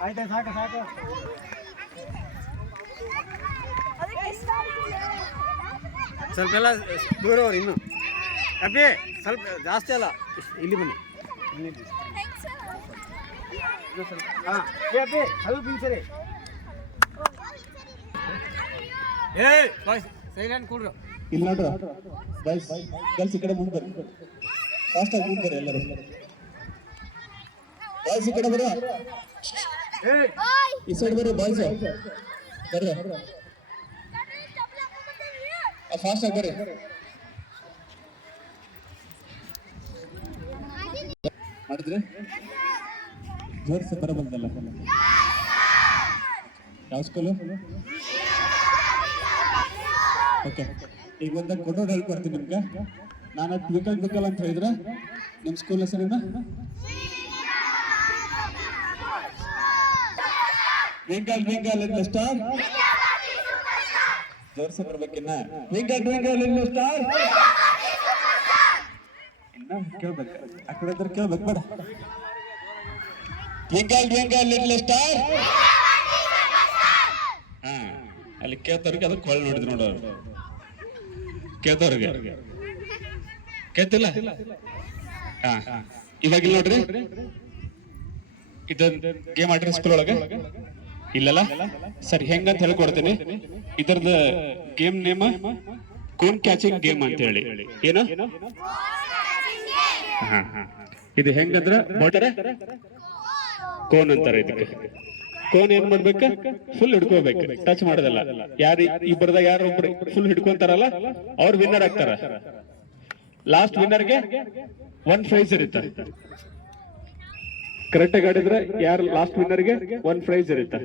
ಆಯ್ತಾ ಸಾಕು ಸಾಕು ಸ್ವಲ್ಪ ಎಲ್ಲ ದೂರ ಅವ್ರು ಇನ್ನು ಅಬ್ಬಿ ಸ್ವಲ್ಪ ಜಾಸ್ತಿ ಅಲ್ಲ ಇಲ್ಲಿ ಬನ್ನಿ ಹಾಂ ಅಬ್ಬಿ ಸ್ವಲ್ಪ ನಿಲ್ಸರಿ ಏ ಬಾಯ್ಸ್ ಸೈಲೆಂಟ್ ಕೂಡ್ರು ಇಲ್ಲಿ ನೋಡ್ರ ಬಾಯ್ಸ್ ಗರ್ಲ್ಸ್ ಈ ಕಡೆ ಮುಂದೆ ಬರ್ರಿ ಫಾಸ್ಟ್ ಆಗಿ ಮುಂದೆ ಬರ್ರಿ ಎಲ್ಲರೂ ಬಾಯ್ಸ್ ಈ ಕಡೆ ಬರೋ ಈ ಸೈಡ್ ಬರ್ರಿ ಬಾಯ್ಸ್ ಬರ್ರಿ ಫಾಸ್ಟ್ ಆಗಿ ಬರ್ರಿ ಮಾಡಿದ್ರೆ ಜೋರ್ಸ ಬರಬಂದಲ್ಲ ಯಾವ ಸ್ಕೂಲು ಓಕೆ ಈಗ ಒಂದ ಕೊಡೋದು ಹೇಳ್ಕೊಡ್ತೀನಿ ನಿಮ್ಗೆ ನಾನು ಟ್ವಿಂಕಲ್ ಟ್ವಿಂಕಲ್ ಅಂತ ಹೇಳಿದ್ರೆ ನಿಮ್ಮ ಸ್ಕೂಲ್ ಹೆಸರಿಂದ twinkle twinkle in the star ಜೋರ್ಸ ಬರ್ಬೇಕಿನ್ನ twinkle twinkle in the star ಇನ್ನ ಕೇಳ್ಬೇಕು ಆ ಕಡೆ ಹತ್ರ ಕೇಳ್ಬೇಕು ಬೇಡ twinkle twinkle in the star ಹಾ ಅಲ್ಲಿ ಕೇಳ್ತವ್ರಿಗೆ ಅದಕ್ಕೆ ಕೊಳ್ಳ ನೋಡಿದ್ರು ನೋಡೋರು ಕೇಳ್ತವ್ರಿಗೆ ಕೇಳ್ತಿಲ್ಲ ಹಾ ಇವಾಗ ಇಲ್ಲಿ ನೋಡ್ರಿ ಇದೊಂದು ಗೇಮ್ ಆಡಿರೋ ಸ್ಕೂಲ್ ಒಳಗೆ ಇಲ್ಲಲ್ಲ ಸರಿ ಹೆಂಗಂತ ಹೇಳ್ಕೊಡ್ತೀನಿ ಇದರದ ಗೇಮ್ ನೇಮ್ ಕೋನ್ ಕ್ಯಾಚಿಂಗ್ ಗೇಮ್ ಅಂತ ಹೇಳಿ ಏನು ಹಾ ಇದು ಹೆಂಗಂದ್ರ ಬೋಟರೆ ಕೋನ್ ಅಂತಾರೆ ಇದಕ್ಕೆ ಕೋನ್ ಏನ್ ಮಾಡ್ಬೇಕು ಫುಲ್ ಹಿಡ್ಕೋಬೇಕು ಟಚ್ ಮಾಡೋದಲ್ಲ ಯಾರು ಇಬ್ಬರದಾಗ ಯಾರು ಒಬ್ರು ಫುಲ್ ಹಿಡ್ಕೊಂತಾರಲ್ಲ ಅವ್ರು ವಿನ್ನರ್ ಆಗ್ತಾರ ಲಾಸ್ಟ್ ವಿನ್ನರ್ಗೆ 1 ಪ್ರೈಸ್ ಇರುತ್ತೆ ಕರೆಕ್ಟ್ ಆಗಿ ಆಡಿದ್ರೆ ಯಾರು ಲಾಸ್ಟ್ ವಿನ್ನರ್ಗೆ 1 ಪ್ರೈಸ್ ಇರುತ್ತೆ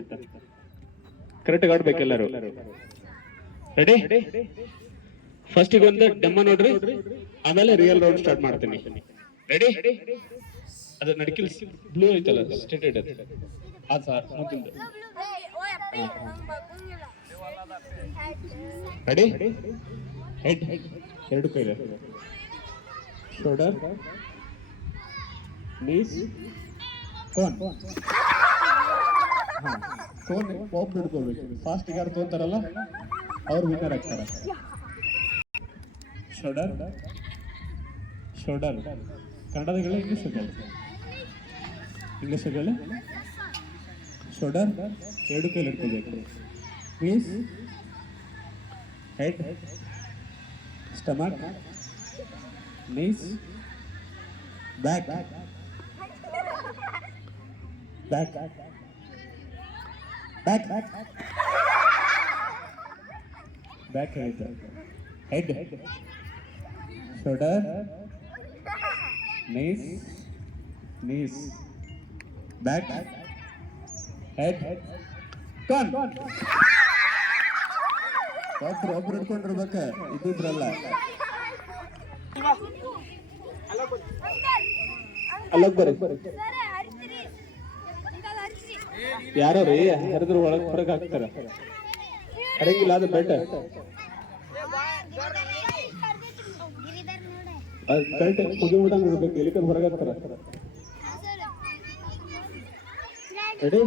ಕರೆಕ್ಟ್ ಆಗಿ ಆಡ್ಬೇಕು ಎಲ್ಲರೂ ರೆಡಿ ಫಸ್ಟ್ ಈಗ ಒಂದು ಡೆಮೋ ನೋಡ್ರಿ ಆಮೇಲೆ ರಿಯಲ್ ರೌಂಡ್ ಸ್ಟಾರ್ಟ್ ಮಾಡ್ತೀನಿ ರೆಡಿ ಅದು ನಡಕಿಲ್ ಬ್ಲೂ ಐತಲ್ಲ ಸ್ಟೇಟೆಡ್ ಅದು ಸರ್ ಮುಂದಿನ ರೆಡಿ ಹೆಡ್ ಎರಡು ಕೈಲಿ ಶೋಲ್ಡರ್ ನೀಸ್ ಕೋನ್ ಹಾ ಕೋನ್ ಪಾಪ್ ಹಿಡ್ಕೋಬೇಕು ಫಾಸ್ಟ್ ಯಾರು ತೋತಾರಲ್ಲ ಅವ್ರು ವಿನ್ನರ್ ಆಗ್ತಾರೆ ಶೋಲ್ಡರ್ ಶೋಲ್ಡರ್ ಕನ್ನಡದಲ್ಲಿ ಇಂಗ್ಲೀಷಲ್ಲಿ ಶೋಲ್ಡರ್ ಎರಡು ಕೈಲಿ ಹಿಡ್ಕೋಬೇಕು knees head stomach knees back back back back ಹೇಳ್ತಾ head shoulder knees knees back head ಕಾನ್ ಒಬ್ರು ಹಿಡ್ಕೊಂಡಿರ್ಬೇಕ ಇದ್ದಿದ್ರಲ್ಲ ಅಲ್ಲೋಗ್ ಬರ್ರಿ ಯಾರೋ ರೀ ಹರಿದ್ರು ಒಳಗೆ ಹೊರಗೆ ಹಾಕ್ತಾರ ಹರಂಗಿಲ್ಲ ಅದು ಬೆಲ್ಟ್ ಬೆಲ್ಟ್ ಮುಗಿಬಿಟ್ಟ ನೋಡ್ಬೇಕು ಎಲ್ಲಿಕಂದ್ ಹೊರಗೆ ಹಾಕ್ತಾರ ರೆಡಿ